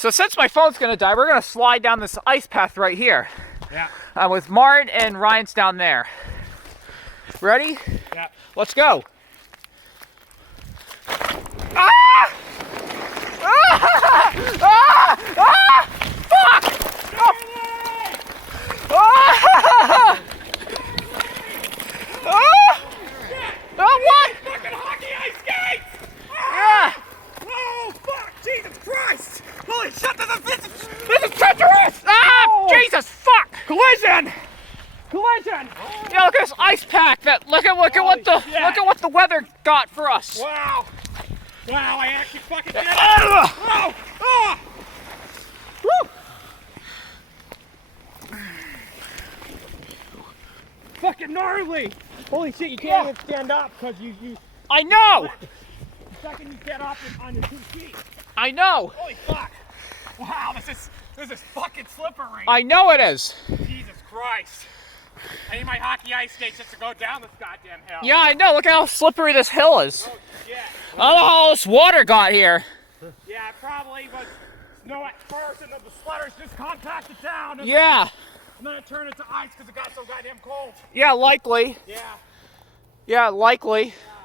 So since my phone's gonna die, we're gonna slide down this ice path right here. Yeah. With Martin and Ryan's down there. Ready? Yeah. Let's go. Ah! Ah! Ah! Ah! Fuck! Oh! Ah! Ah! Oh, what? Fucking hockey ice skates! Yeah. Oh, fuck! Jesus Christ! Holy shit, This is treacherous! Ah! Oh. Jesus, fuck! collision! Collision! Yeah, look at this ice pack. Look at what the weather got for us. Wow! Wow, I actually fucking did it! Ah! Oh! Oh! Woo! Fucking gnarly! Holy shit, you can't even stand up because you I know. the second you get up on your 2 feet. I know. Holy fuck! Wow, this is fucking slippery. I know it is. Jesus Christ! I need my hockey ice skates just to go down this goddamn hill. Yeah, I know. Look how slippery this hill is. Oh shit! I don't know how all this water got here. Yeah, it probably was snow at first, and then the slutters just compacted down. And Yeah. And then it turned into ice because it got so goddamn cold. Yeah, likely. Yeah. Yeah, likely. Yeah.